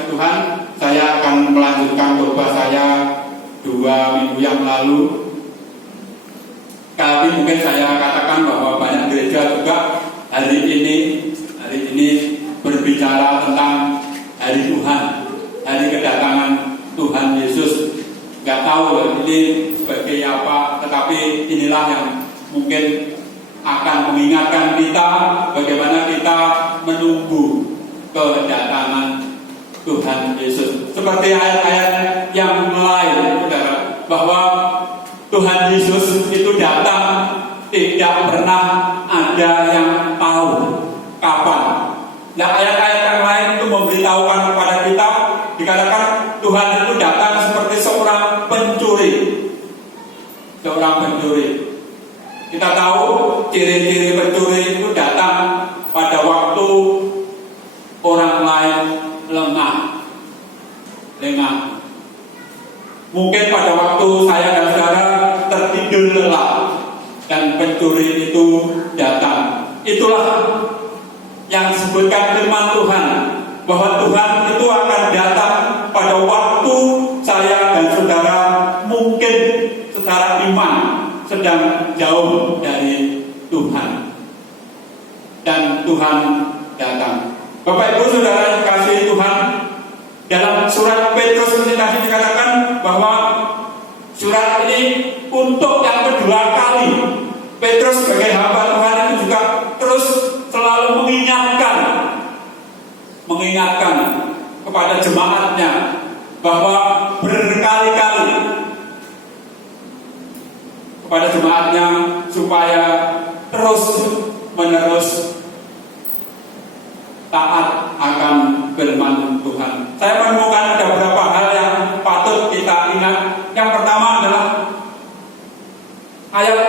dikasih Tuhan, saya akan melanjutkan khotbah saya 2 minggu yang lalu. Kali mungkin saya katakan bahwa banyak gereja juga hari ini berbicara tentang hari Tuhan, hari kedatangan Tuhan Yesus. Gak tahu ini sebagai apa, tetapi inilah yang mungkin akan mengingatkan kita bagaimana kita menunggu kedatangan Tuhan Yesus. Seperti ayat-ayat yang lain, saudara, bahwa Tuhan Yesus itu datang tidak pernah ada yang tahu kapan. Nah, ayat-ayat yang lain itu memberitahukan kepada kita, dikatakan Tuhan itu datang seperti seorang pencuri. Seorang pencuri. Kita tahu ciri-ciri pencuri itu datang pada waktu orang lain lengah. Mungkin pada waktu saya dan saudara tertidur lelap dan pencuri itu datang. Itulah yang disebutkan firman Tuhan, bahwa Tuhan itu akan datang pada waktu saya dan saudara mungkin secara iman sedang jauh dari Tuhan, dan Tuhan datang. Bapak Ibu Saudara yang dikasihi Tuhan, dalam surat Petrus ini tadi dikatakan bahwa surat ini untuk yang kedua kali. Petrus sebagai hamba Tuhan itu juga terus selalu mengingatkan kepada jemaatnya bahwa berkali-kali kepada jemaatnya supaya terus menerus taat akan firman Tuhan. Saya menemukan ada beberapa hal yang patut kita ingat. Yang pertama adalah ayat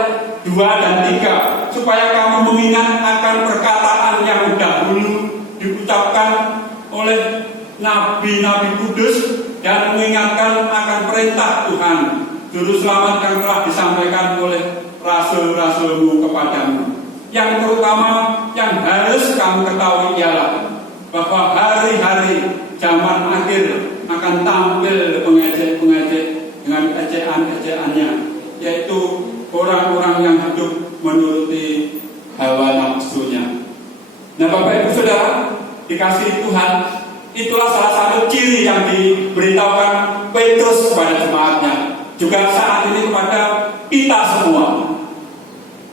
2 dan 3, supaya kamu mengingat akan perkataan yang dahulu diucapkan oleh nabi-nabi kudus dan mengingatkan akan perintah Tuhan Juru Selamat yang telah disampaikan oleh rasul-rasulmu kepadamu. Yang terutama yang harus kamu ketahui ialah bahwa hari-hari zaman akhir akan tampil pengejek-pengejek dengan ejaan-ejaannya, yaitu orang-orang yang hidup menuruti hawa nafsunya. Nah, Bapak Ibu Saudara dikasihi Tuhan, itulah salah satu ciri yang diberitahukan Petrus kepada jemaatnya, juga saat ini kepada kita semua.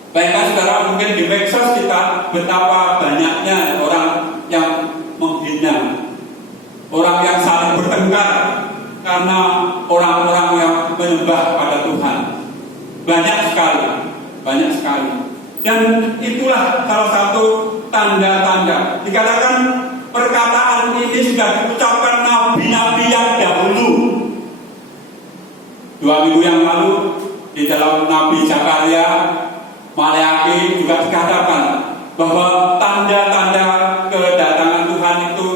Baiklah saudara, mungkin di medsos kita betapa banyaknya orang yang menghina, orang yang saling bertengkar karena orang-orang yang menyembah pada Tuhan. Banyak sekali. Dan itulah salah satu tanda-tanda. Dikatakan perkataan ini sudah diucapkan nabi-nabi yang dahulu. 2 minggu yang lalu di dalam Nabi Zakaria, Maleaki juga dikatakan bahwa tanda-tanda kedatangan Tuhan itu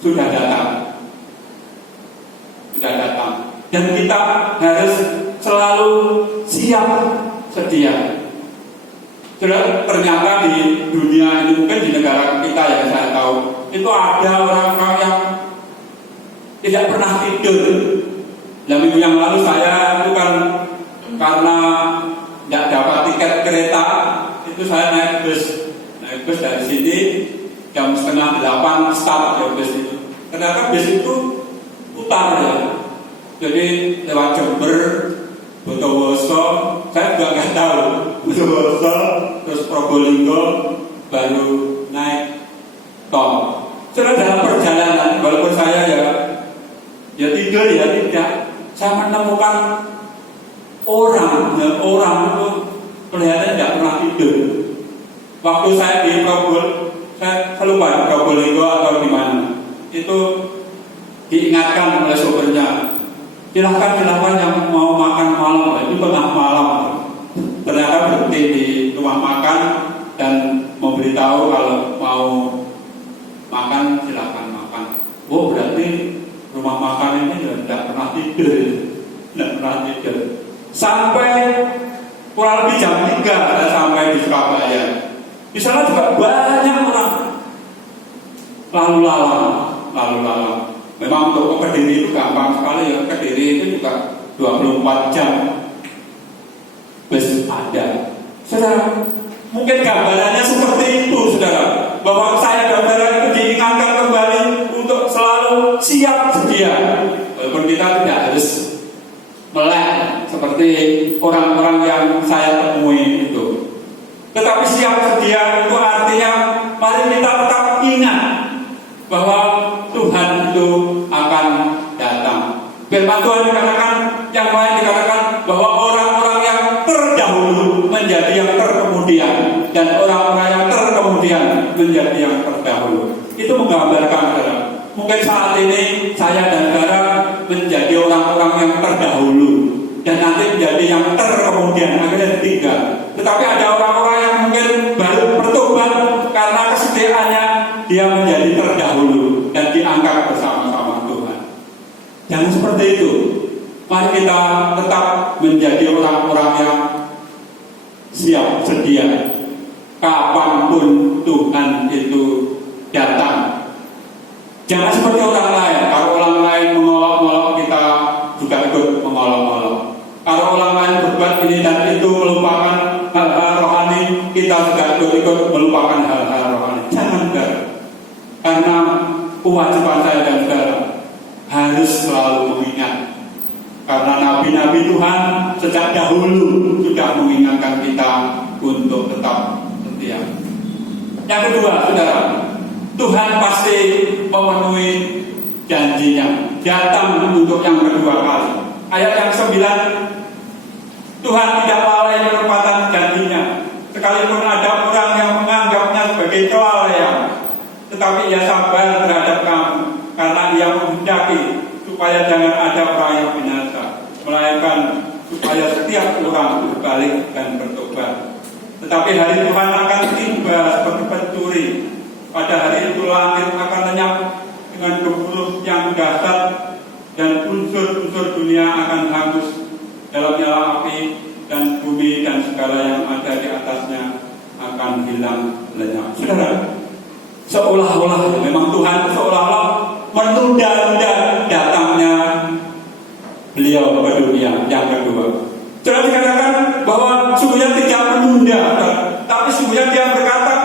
sudah datang. Dan kita harus selalu siap sedia. Ternyata di dunia ini, mungkin di negara kita yang saya tahu, itu ada orang-orang yang tidak pernah tidur. Minggu yang lalu saya itu kan karena tidak dapat tiket kereta, itu saya naik bus dari sini jam 7:30 start ya bus itu. Ternyata bus itu putar ya. Jadi lewat Jember, Bondowoso, saya juga nggak tahu. Bondowoso, terus Probolinggo, baru naik tol. Sudah dalam perjalanan, walaupun saya ya tidur ya tidak, saya menemukan orang itu kelihatan tidak pernah tidur. Waktu saya di saya lupa Probolinggo atau di mana, itu diingatkan oleh sopirnya, silahkan yang mau makan malam, itu tengah malam. Ternyata berhenti di rumah makan dan memberitahu kalau mau makan silahkan makan. Oh, berarti rumah makan ini tidak pernah tidur. Sampai kurang lebih jam 3 saya sampai di Surabaya. Di sana juga banyak orang lalu lalu lalang. Memang untuk ke Kediri itu gampang sekali ya. Kediri itu juga 24 jam bus ada. Saudara, mungkin gambarannya seperti itu, saudara, bahwa saya dan saudara itu diingatkan kembali untuk selalu siap sedia. Walaupun kita tidak harus melek seperti orang-orang yang saya temui itu, tetapi siap sedia itu artinya mari kita tetap ingat bahwa Tuhan itu akan datang. Firman Tuhan dikatakan, yang lain dikatakan bahwa orang-orang yang terdahulu menjadi yang terkemudian, dan orang-orang yang terkemudian menjadi yang terdahulu. Itu menggambarkan, saudara, mungkin saat ini saya dan saudara menjadi orang-orang yang terdahulu dan nanti menjadi yang terkemudian, akhirnya ditinggal. Tetapi ada orang-orang yang mungkin baru bertobat karena kesetiaannya, dia menjadi terdahulu dan diangkat bersama-sama Tuhan. Jangan seperti itu. Mari kita tetap menjadi orang-orang yang siap sedia kapanpun Tuhan itu datang. Jangan seperti orang lain. Kalau orang lain mengolok-olok, kita juga ikut mengolok-olok. Kalau orang lain berbuat ini dan itu, melupakan hal-hal rohani, kita juga ikut melupakan hal-hal rohani. Jangan, saudara. Karena kewajiban saya dan saudara harus selalu mengingat. Karena nabi-nabi Tuhan sejak dahulu sudah mengingatkan kita untuk tetap setia. Yang kedua, saudara, Tuhan pasti memenuhi janjinya, datang untuk yang kedua kali. Ayat yang 9, Tuhan tidak lalai menepati janjinya, sekalipun ada orang yang menganggapnya sebagai kelalaian, tetapi ia sabar terhadap kamu, karena ia menghendaki supaya jangan ada orang yang binasa, melainkan supaya setiap orang berbalik dan bertobat. Tetapi hari Tuhan akan tiba seperti pencuri. Pada hari itu langit akan lenyap dengan gemuruh yang dahsyat, dan unsur-unsur dunia akan hangus dalam nyala api, dan bumi dan segala yang ada di atasnya akan hilang lenyap. Saudara, seolah-olah memang Tuhan seolah-olah menunda-nunda datangnya beliau ke dunia yang kedua. Saudara, dikatakan bahwa sungguhnya tidak menunda, tapi sungguhnya dia berkata,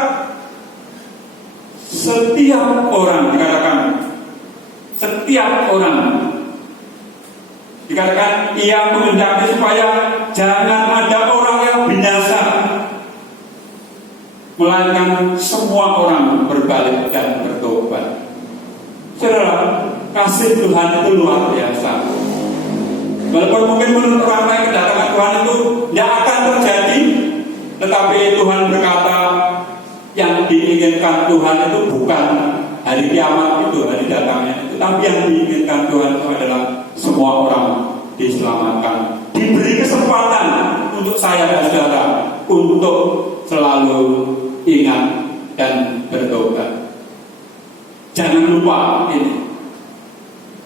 setiap orang, dikatakan setiap orang, dikatakan ia menghendaki supaya jangan ada orang yang binasa, melainkan semua orang berbalik dan bertobat. Saudara, kasih Tuhan itu luar biasa. Walaupun mungkin menurut orang lain kedatangan Tuhan itu tidak akan terjadi, tetapi Tuhan berkata, yang diinginkan Tuhan itu bukan hari kiamat itu, hari datangnya itu, tapi yang diinginkan Tuhan itu adalah semua orang diselamatkan, diberi kesempatan untuk saya dan saudara untuk selalu ingat dan bertobat. Jangan lupa ini,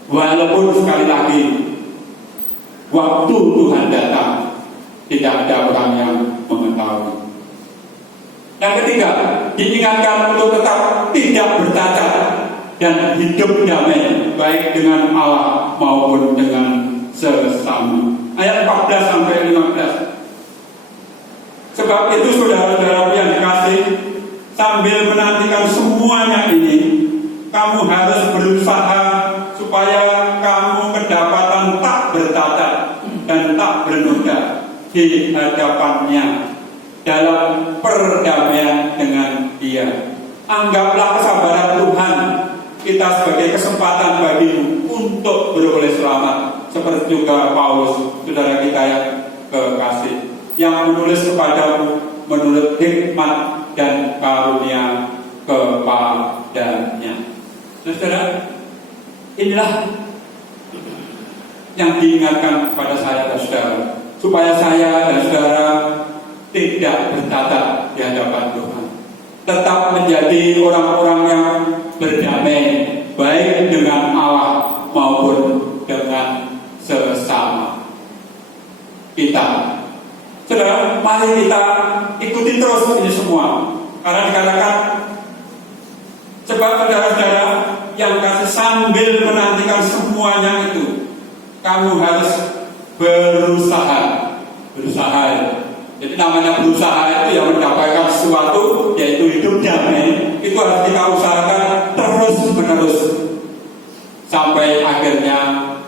walaupun sekali lagi waktu Tuhan datang tidak ada orang yang mengetahui. Yang ketiga, diingatkan untuk tetap tidak bercacat dan hidup damai, baik dengan Allah maupun dengan sesama. Ayat 14 sampai 15. Sebab itu saudara-saudara yang dikasih, sambil menantikan semuanya ini, kamu harus berusaha supaya kamu kedapatan tak bercacat dan tak bernoda di hadapannya dalam perdamaian dengan Dia. Anggaplah kesabaran Tuhan kita sebagai kesempatan bagimu untuk beroleh selamat, seperti juga Paulus, saudara kita yang kekasih, yang menulis kepadamu menurut hikmat dan karunia kepadanya. Saudara, inilah yang diingatkan kepada saya dan saudara, supaya saya dan saudara tidak bercacat di hadapan Tuhan, tetap menjadi orang-orang yang berdamai, baik dengan Allah maupun dengan sesama kita. Saudara, mari kita ikuti terus ini semua, karena dikatakan sebab saudara-saudara yang kasih sambil menantikan semuanya itu, kamu harus berusaha. Jadi namanya berusaha itu yang mendapatkan sesuatu, yaitu hidup damai. Itu harus kita usahakan terus menerus sampai akhirnya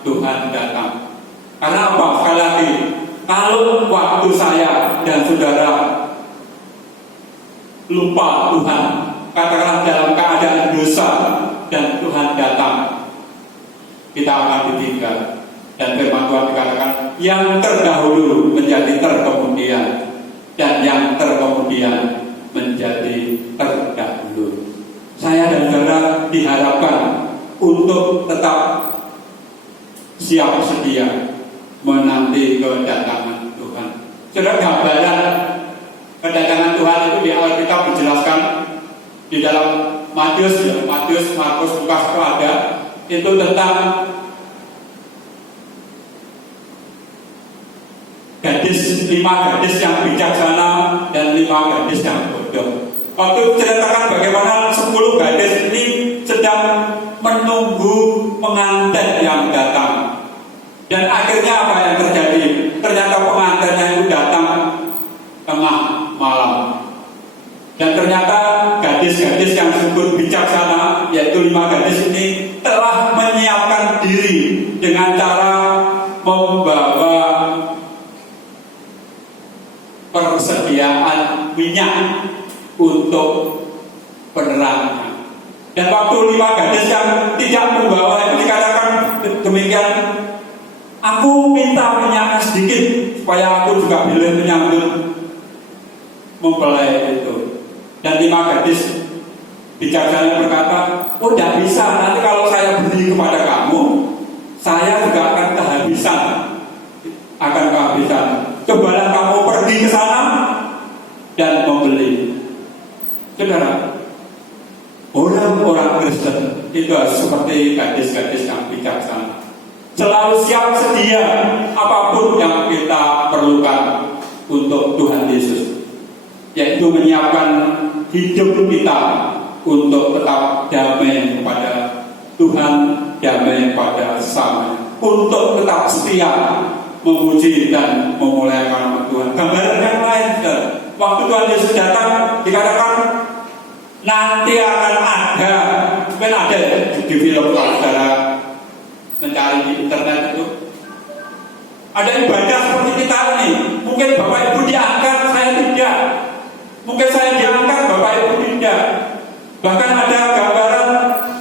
Tuhan datang. Karena apa? Sekali lagi, kalau waktu saya dan saudara lupa Tuhan, katakanlah dalam keadaan dosa, dan Tuhan datang, kita akan ditinggal. Dan firman Tuhan dikatakan, yang terdahulu menjadi terkemudian, dan yang terkemudian menjadi terdahulu. Saya dan saudara diharapkan untuk tetap siap sedia menanti kedatangan Tuhan. Saudara, gambaran kedatangan Tuhan itu di Alkitab dijelaskan di dalam Matius, Markus, Lukas itu ada, itu tentang lima gadis yang bijaksana dan 5 gadis yang bodoh. Waktu diceritakan bagaimana 10 gadis ini sedang menunggu pengantin yang datang. Dan akhirnya apa yang terjadi? Ternyata pengantinnya itu datang tengah malam. Dan ternyata gadis-gadis yang disebut bijaksana, yaitu 5 gadis ini, telah menyiapkan diri dengan cara membawa persediaan minyak untuk penerangan. Dan waktu 5 gadis yang tidak membawa itu dikatakan demikian, aku minta minyak sedikit supaya aku juga boleh menyambut mempelai itu. Dan 5 gadis bijaksana berkata, oh tidak bisa, nanti kalau saya beri kepada kamu, saya juga akan kehabisan. Cobalah kamu pergi ke sana dan membeli. Saudara, orang-orang Kristen itu seperti gadis-gadis yang bijaksana, selalu siap sedia apapun yang kita perlukan untuk Tuhan Yesus, yaitu menyiapkan hidup kita untuk tetap damai kepada Tuhan, damai pada sesama, untuk tetap setia memuji dan memuliakan nama Tuhan. Gambaran yang lain, waktu Tuhan Yesus datang dikatakan nanti akan ada, mungkin ada di film saudara mencari di internet itu, ada ibadah seperti kita ini. Mungkin Bapak Ibu diangkat, saya tidak. Mungkin saya diangkat, Bapak Ibu tidak. Bahkan ada gambaran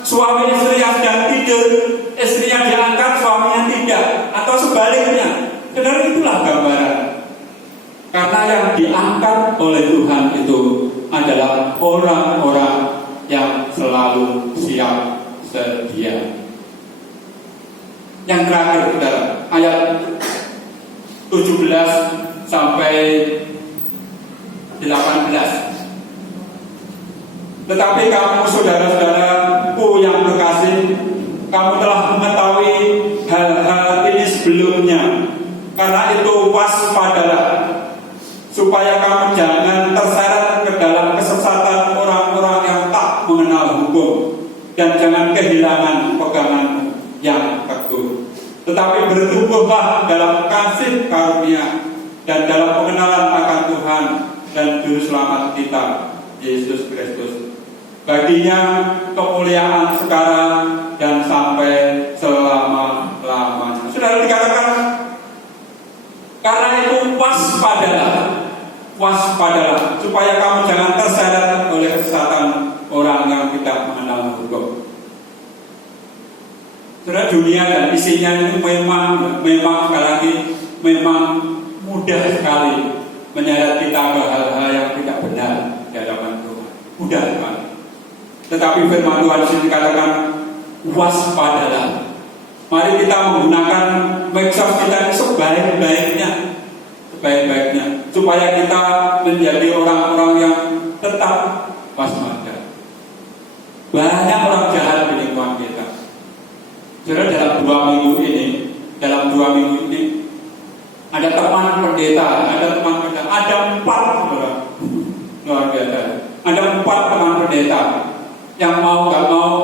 suami istri yang sedang tidur, istrinya diangkat, suaminya tidak, atau sebaliknya. Saudara, itulah gambaran. Karena yang diangkat oleh Tuhan itu adalah orang-orang yang selalu siap sedia. Yang terakhir, saudara, ayat 17 sampai 18. Tetapi kamu saudara-saudaraku yang terkasih, kamu telah mengetahui hal-hal ini sebelumnya. Karena itu waspadalah, supaya kamu jangan terseret ke dalam kesesatan orang-orang yang tak mengenal hukum, dan jangan kehilangan pegangan yang teguh. Tetapi bertumbuhlah dalam kasih karunia dan dalam pengenalan akan Tuhan dan Juru Selamat kita, Yesus Kristus. Baginya kemuliaan sekarang dan sampai selama-lamanya. Sudah dikatakan, karena itu waspadalah, supaya kamu jangan terseret oleh kesesatan orang yang tidak mengenal hukum. Saudara, dunia dan isinya itu memang sekali lagi memang mudah sekali menyeret kita ke hal-hal yang tidak benar di hadapan Tuhan. Mudah sekali. Tetapi firman Tuhan di sini dikatakan waspadalah. Mari kita menggunakan medsos kita sebaik-baiknya, supaya kita menjadi orang-orang yang tetap waspada. Banyak orang jahat di lingkungan kita. Saudara, dalam 2 minggu ini ada teman pendeta, ada 4 saudara, luar biasa. Ada 4 teman pendeta yang mau nggak mau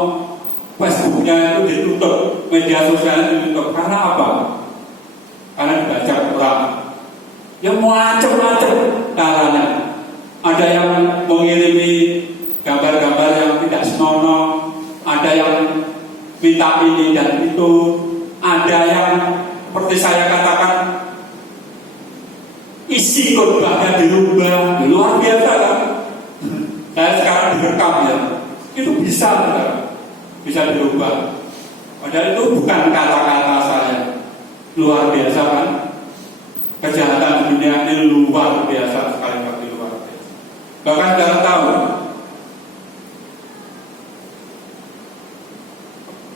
Facebooknya itu ditutup, media sosialnya ditutup. Karena apa? Karena dibaca orang yang macam-macam caranya. Ada yang mengirimi gambar-gambar yang tidak senonoh, ada yang minta ini dan itu, ada yang seperti saya katakan isi khotbahnya dirubah, luar biasa kan? Saya sekarang direkam ya, itu bisa dirubah. Padahal itu bukan kata-kata saya, luar biasa kan? Kejahatan di dunia ini luar biasa sekali, luar biasa. Bahkan kita tahu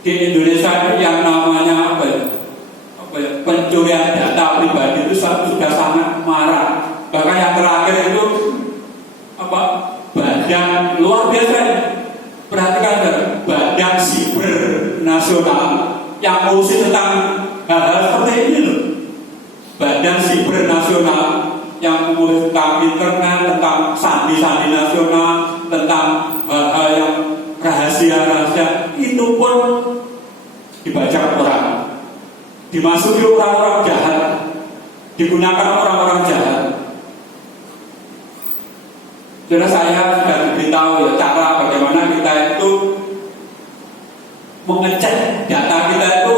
di Indonesia itu yang namanya pencurian data pribadi itu sudah sangat marak. Bahkan yang terakhir itu badan luar biasa. Perhatikan badan siber nasional yang ngurusi tentang hal-hal seperti ini loh. Badan siber nasional yang ngurusi tentang internet, tentang sandi-sandi nasional, tentang hal-hal yang rahasia-rahasia, itu pun dibaca orang, dimasuki orang-orang jahat, digunakan orang-orang jahat. Jadi saya sudah diberitahu ya cara bagaimana kita itu mengecek data kita itu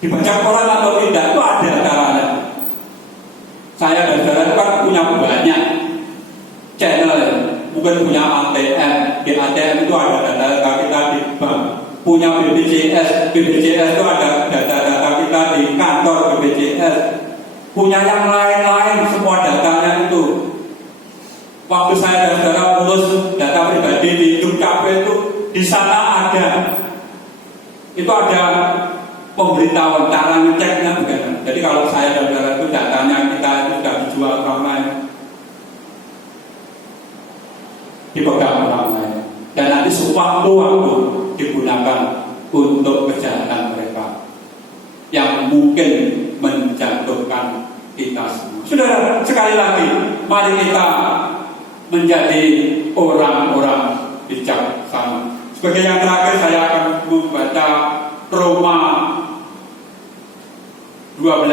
dibaca orang atau tidak, itu ada caranya. Saya dan saudara itu kan punya banyak channel, mungkin punya ATM, di ATM itu ada data kita di bank, punya BPJS itu ada data-data kita di kantor BPJS, punya yang lain-lain, semua datanya itu. Waktu saya dan saudara urus data pribadi di Dukcapil itu, di sana ada, itu ada pemberitahuan cara ngeceknya bagaimana. Jadi kalau saya dan saudara itu datanya kita itu sudah dijual orang lain, dipegang orang lain, dan nanti sewaktu-waktu digunakan untuk kejahatan mereka yang mungkin menjatuhkan kita semua. Saudara, sekali lagi, mari kita menjadi orang-orang bijaksana. Sebagai yang terakhir saya akan membaca Roma 12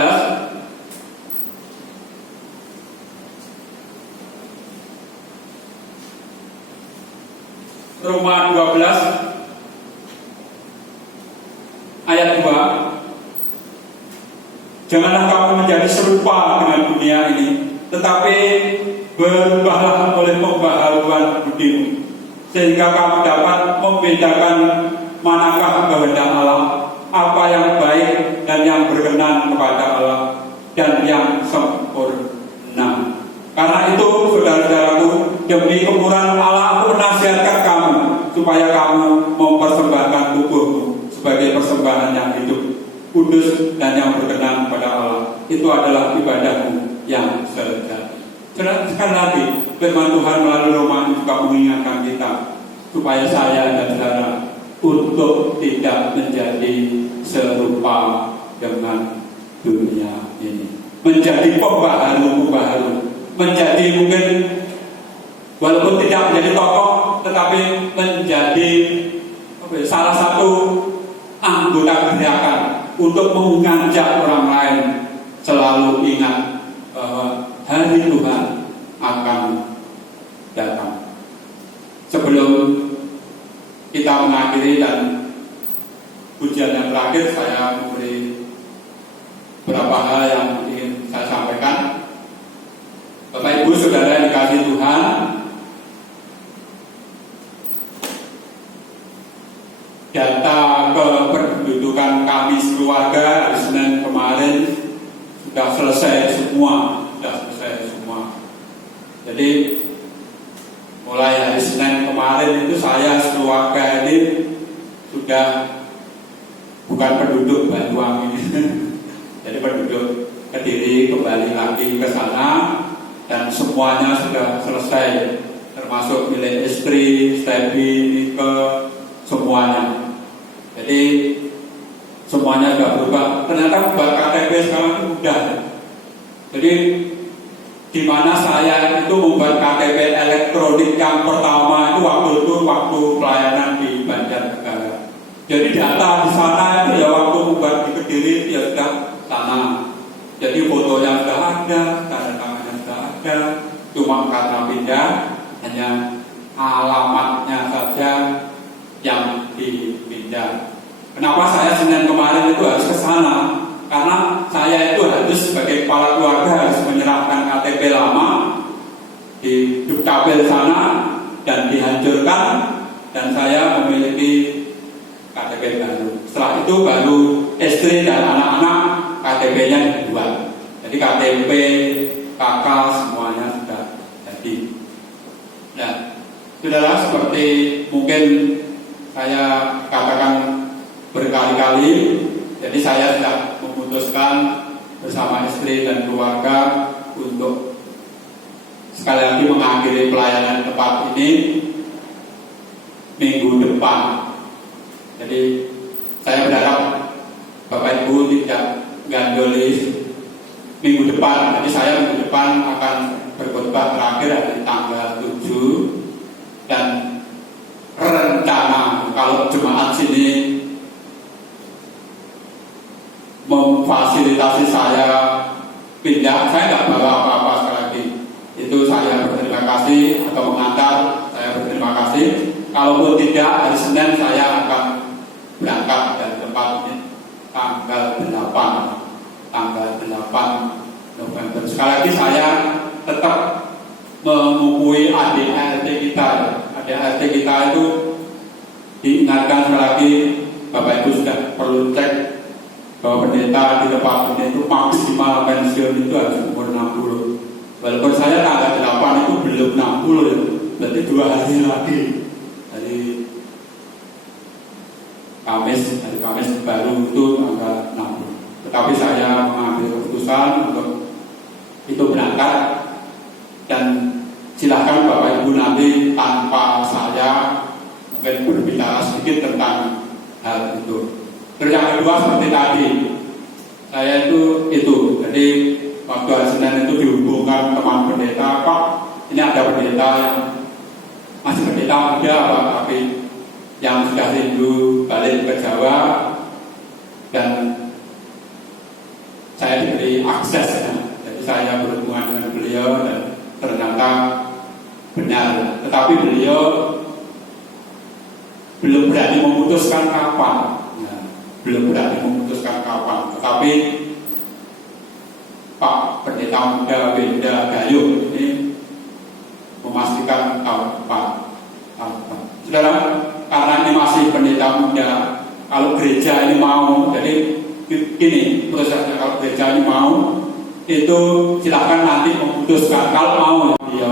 ayat 2. Janganlah kamu menjadi serupa dengan dunia ini, tetapi berubahlah oleh pembaharuan budimu, sehingga kamu dapat membedakan manakah kehendak Allah, apa yang baik dan yang berkenan kepada Allah, dan yang sempurna. Karena itu, saudara-saudaraku, demi kemurahan Allah, aku menasihatkan kamu supaya kamu mempersembahkan tubuhmu sebagai persembahan yang hidup, kudus dan yang berkenan kepada Allah. Itu adalah ibadahmu yang sejati. Sekali lagi, firman Tuhan melalui Roma juga mengingatkan kita supaya saya dan saudara untuk tidak menjadi serupa dengan dunia ini, menjadi pembaharu, menjadi mungkin walaupun tidak menjadi tokoh, tetapi menjadi salah satu anggota gerakan untuk mengajak orang lain selalu ingat bahwa hari Tuhan akan datang. Sebelum kita mengakhiri dan pujian yang terakhir, saya memberi beberapa hal yang ingin saya sampaikan. Bapak Ibu Saudara yang dikasihi Tuhan, data kependudukan kami sekeluarga hari Senin kemarin sudah selesai semua. Jadi mulai hari Senin kemarin itu saya sekeluarga ini sudah bukan penduduk Banyuwangi, jadi penduduk Kediri kembali lagi ke sana, dan semuanya sudah selesai, termasuk milik istri, Stebi, Nike, semuanya. Jadi semuanya sudah berubah. Ternyata buat KTP sekarang itu mudah. Jadi di mana saya itu membuat KTP elektronik yang pertama itu waktu pelayanan di Banjarnegara. Jadi data di sana itu ya waktu buat di Kediri ya sudah sana. Jadi fotonya sudah ada, tanda tangannya sudah ada. Cuma karena pindah hanya alamatnya saja yang dipindah. Kenapa saya Senin kemarin itu harus ke sana? Karena saya itu harus sebagai kepala keluarga harus menyerahkan KTP lama di Dukcapil sana dan dihancurkan, dan saya memiliki KTP baru. Setelah itu baru istri dan anak-anak KTP-nya dibuat. Jadi KTP, KK semuanya sudah jadi. Nah, saudara, seperti mungkin saya katakan berkali-kali, jadi saya sudah memutuskan bersama istri dan keluarga untuk sekali lagi mengakhiri pelayanan tempat ini minggu depan. Jadi saya berharap Bapak Ibu tidak gandoli minggu depan. Jadi saya minggu depan akan berkhotbah terakhir di tanggal 7, dan rencana kalau jemaat sini memfasilitasi saya pindah, saya nggak bawa apa-apa sekali lagi. Itu saya berterima kasih, atau mengantar saya berterima kasih. Kalaupun tidak, hari Senin saya akan berangkat dari tempat ini tanggal 8 November. Sekali lagi saya tetap memukui adik-adik kita. Adik-adik kita itu diingatkan sekali lagi, Bapak Ibu sudah perlu cek bahwa pendeta di tempat ini itu maksimal pensiun itu harus umur 60. Walaupun saya tanggal 8 itu belum 60 ya, berarti 2 hari lagi. Hari Kamis baru itu tanggal 60. Tetapi saya mengambil keputusan untuk itu berangkat, dan silahkan Bapak Ibu nanti tanpa saya mungkin berbicara sedikit tentang hal itu. Terus yang kedua, seperti tadi saya itu jadi waktu hari Senin itu dihubungkan teman pendeta, Pak, ini ada pendeta yang masih pendeta muda Pak, tapi yang sudah rindu balik ke Jawa, dan saya diberi akses ya. Jadi saya berhubungan dengan beliau dan ternyata benar, tetapi beliau belum berani memutuskan kapan. Tetapi Pak Pendeta Muda Benda Gayuh ini memastikan tahun depan. Saudara, karena ini masih pendeta muda, kalau gereja ini mau, jadi gini prosesnya, kalau gereja ini mau, itu silahkan nanti memutuskan. Kalau mau ya,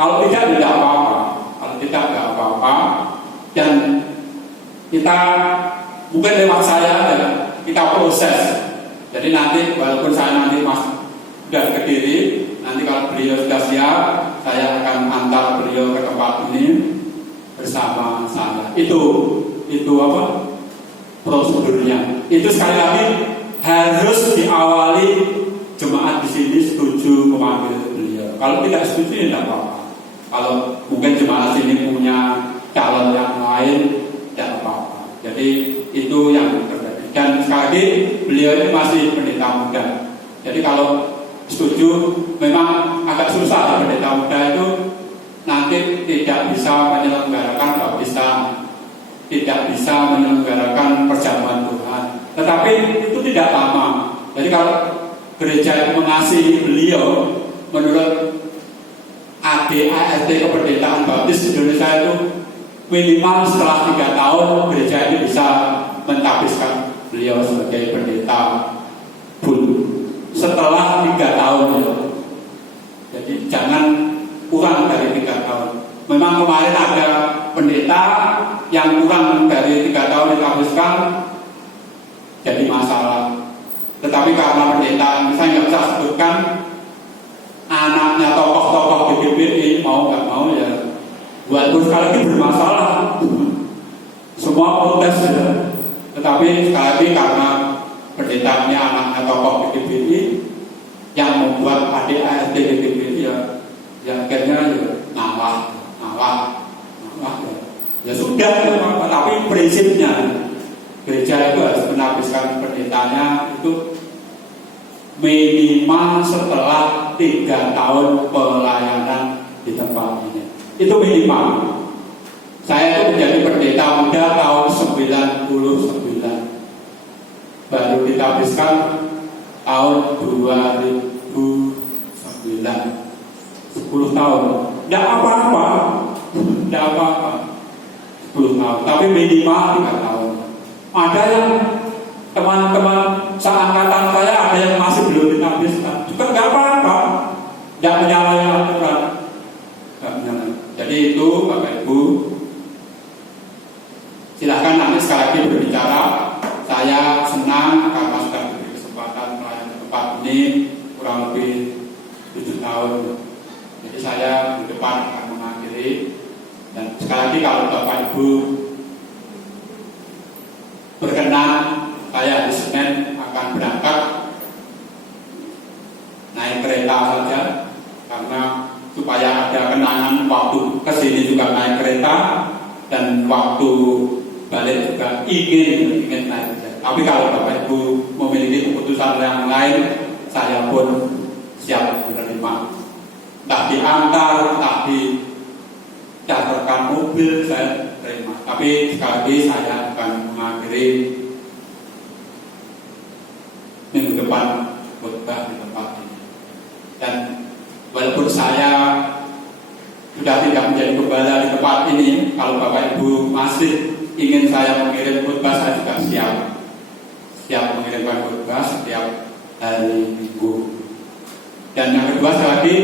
kalau tidak apa-apa. Kalau tidak apa-apa, dan kita mungkin lewat saya dan kita proses. Jadi nanti walaupun saya nanti sudah ke Kediri, nanti kalau beliau sudah siap, saya akan antar beliau ke tempat ini bersama saya. Itu apa? Prosedurnya. Itu sekali lagi harus diawali jemaat di sini setuju memanggil beliau. Kalau tidak setuju ya tidak apa-apa. Kalau mungkin jemaat sini punya calon yang lain, tidak apa-apa. Jadi itu yang terjadi. Dan sekali lagi beliau ini masih pendeta muda. Jadi kalau setuju, memang agak susah ya, pendeta muda itu nanti tidak bisa menyelenggarakan baptisan, tidak bisa menyelenggarakan perjamuan Tuhan. Tetapi itu tidak lama. Jadi kalau gereja itu mengasihi beliau, menurut ADART Kependetaan Baptis Indonesia itu minimal setelah 3 tahun gereja ini bisa mentabiskan beliau sebagai pendeta full. Setelah 3 tahun ya. Jadi jangan kurang dari 3 tahun. Memang kemarin ada pendeta yang kurang dari 3 tahun ditabiskan, jadi masalah. Tetapi karena pendeta, saya nggak bisa sebutkan anaknya tokoh-tokoh GBI, mau nggak mau ya, walaupun sekali lagi bermasalah, semua protes ya. Tetapi sekali lagi karena pendetanya anaknya tokoh GBI yang membuat ADART GBI ya akhirnya ya ngalah ya sudah, tapi prinsipnya gereja itu harus menabiskan pendetanya itu minimal setelah 3 tahun pelayanan di tempat ini. Itu minimal. Saya itu menjadi pendeta muda tahun 99, baru ditabiskan tahun 2009, 10 tahun. Tidak apa-apa, 10 tahun, tapi minimal 3 tahun. Ada yang teman-teman seangkatan saya ada yang masih belum ditabiskan, juga nggak apa-apa, tidak menyalahi aturan. Jadi itu Bapak Ibu, silahkan nanti sekali lagi berbicara. Saya senang karena sudah diberi kesempatan melayani tempat ini kurang lebih 7 tahun. Jadi saya di depan akan mengakhiri. Dan sekali lagi kalau Bapak Ibu berkenan, saya hari Senin akan berangkat naik kereta saja, karena supaya ada kenangan waktu kesini juga naik kereta dan waktu balik juga ingin naik kereta. Tapi kalau Bapak Ibu memiliki keputusan yang lain, saya pun siap menerima. Entah diantar, entah dicatatkan mobil, saya terima. Tapi sekali lagi saya akan mengakhiri minggu depan khotbah di tempat ini. Dan walaupun saya sudah tidak menjadi gembala di tempat ini, kalau Bapak Ibu masih ingin saya mengirim khotbah, saya juga siap mengirimkan khotbah setiap hari Minggu. Dan yang kedua, sekali lagi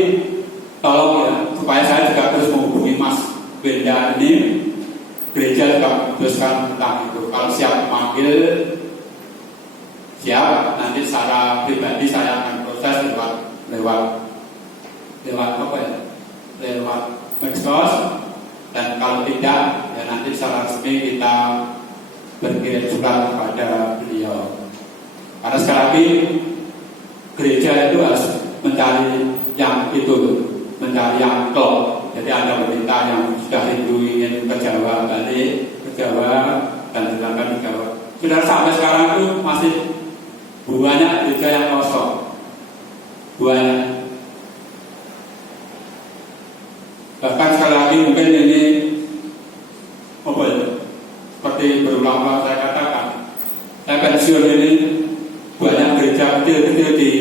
tolong ya, supaya saya juga terus menghubungi Mas Benda ini, gereja juga memutuskan tentang itu. Kalau siap memanggil, siap. Nanti secara pribadi saya akan proses lewat apa ya? Lewat medsos. Dan kalau tidak, ya nanti secara resmi kita berkirim surat kepada beliau. Karena sekali lagi gereja itu harus mencari yang itu, mencari yang klop. Jadi ada pendeta yang sudah rindu ingin ke Jawa, balik ke Jawa dan silakan ke Jawa. Sudah sampai sekarang itu masih banyak gereja yang kosong, banyak. Bahkan sekali lagi mungkin ini apa ya? Seperti berulang-ulang saya katakan, saya pensiun ini banyak gereja kecil-kecil di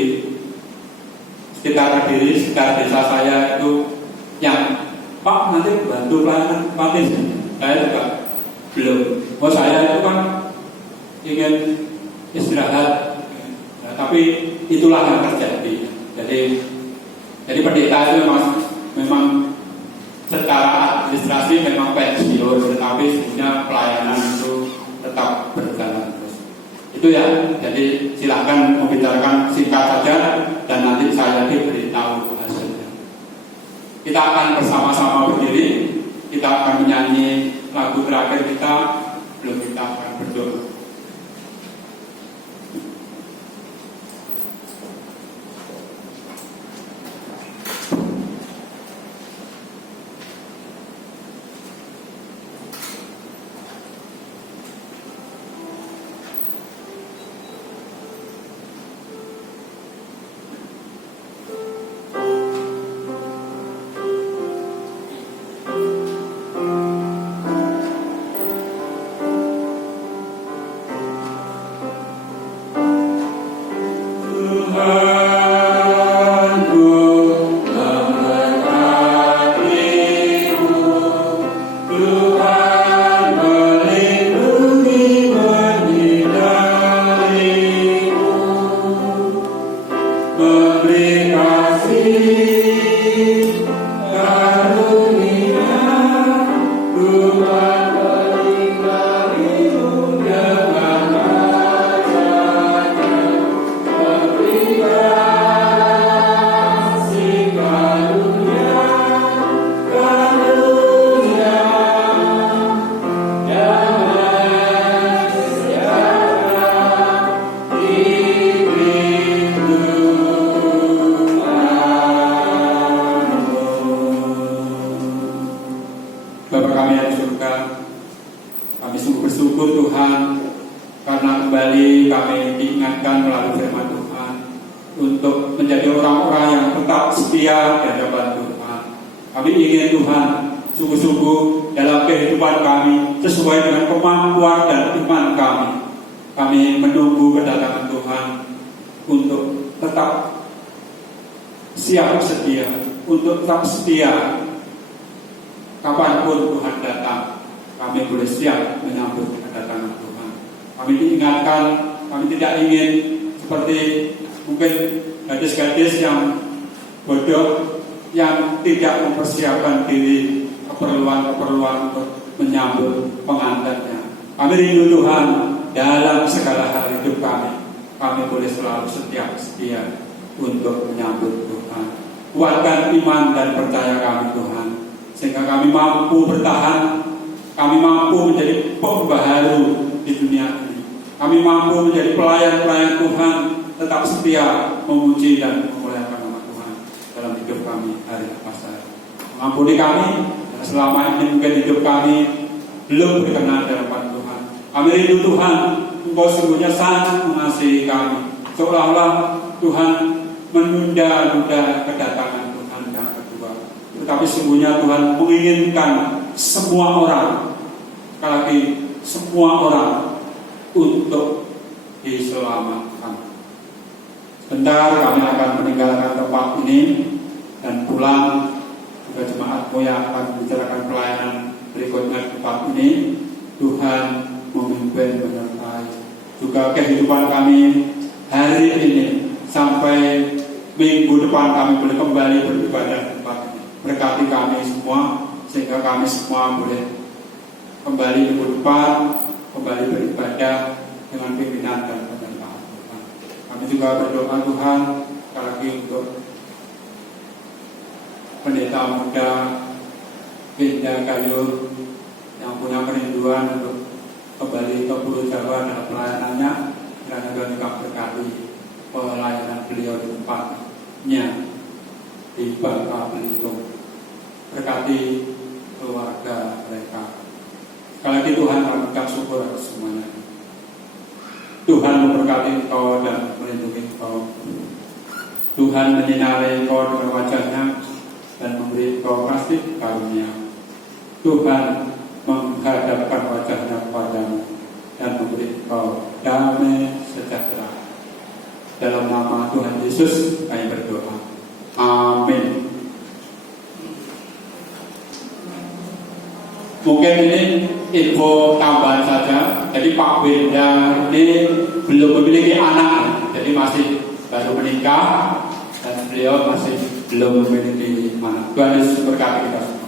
sekitar Kediri, sekitar desa saya itu yang Pak nanti bantu pelayanan gratis. Saya juga belum. Saya itu kan ingin istirahat, nah, tapi itulah yang terjadi. Jadi pendeta itu memang secara administrasi memang pensiun, tetapi sebenarnya pelayanan itu tetap berjalan terus. Itu ya. Jadi silakan membicarakan singkat saja dan nanti saya diberitahu hasilnya. Kita akan bersama-sama berdiri, kita akan menyanyi lagu terakhir kita, belum kita akan berdoa. Bapa kami yang di surga, kami sungguh bersyukur Tuhan karena kembali kami diingatkan melalui firman Tuhan untuk menjadi orang-orang yang tetap setia di hadapan Tuhan. Kami ingin Tuhan sungguh-sungguh dalam kehidupan kami sesuai dengan kemampuan dan iman kami. Kami menunggu kedatangan Tuhan untuk tetap siap sedia, untuk tetap setia kapanpun Tuhan datang. Kami boleh siap menyambut kedatangan Tuhan. Kami diingatkan, kami tidak ingin seperti mungkin gadis-gadis yang bodoh yang tidak mempersiapkan diri keperluan-keperluan untuk menyambut pengantinnya. Kami rindu Tuhan dalam segala hal hidup kami. Kami boleh selalu setia untuk menyambut Tuhan. Kuatkan iman dan percaya kami Tuhan, sehingga kami mampu bertahan. Kami mampu menjadi pembaharu di dunia ini. Kami mampu menjadi pelayan-pelayan Tuhan, tetap setia memuji dan memuliakan nama Tuhan dalam hidup kami hari lepas hari. Mengampuni kami yang selama ini mungkin hidup kami belum berkenan di hadapan Tuhan. Kami rindu Tuhan, Engkau sungguhnya sangat mengasihi kami. Seolah-olah Tuhan menunda-nunda kedatangan Tuhan yang kedua. Tetapi sungguhnya Tuhan menginginkan semua orang, sekali lagi semua orang untuk diselamatkan. Sebentar kami akan meninggalkan tempat ini dan pulang. Juga jemaatmu yang akan membicarakan pelayanan berikutnya di tempat ini. Tuhan memimpin menyertai juga kehidupan kami hari ini sampai minggu depan kami boleh kembali beribadah di tempat ini. Berkati kami semua sehingga kami semua boleh kembali minggu depan, kembali beribadah dengan pimpinan dan penyertaan Tuhan. Kami juga berdoa Tuhan sekali lagi untuk pendeta muda Binda Kayu yang punya kerinduan untuk kembali ke Pulau Jawa dalam pelayanannya. Kiranya Tuhan juga berkati pelayanan beliau di tempatnya di Bangka Belitung. Berkati keluarga mereka. Sekali lagi Tuhan kami ucap syukur atas semuanya. Tuhan memberkati engkau dan melindungi engkau. Tuhan menyinari engkau dengan wajahnya dan memberi engkau kasih karunia. Tuhan menghadapkan wajahnya kepadamu dan memberi engkau damai sejahtera. Dalam nama Tuhan Yesus kami berdoa. Amin. Mungkin ini info tambahan saja. Jadi Pak Binda ini belum memiliki anak, jadi masih baru menikah dan beliau masih belum memiliki anak. Tuhan Yesus berkati kita semua.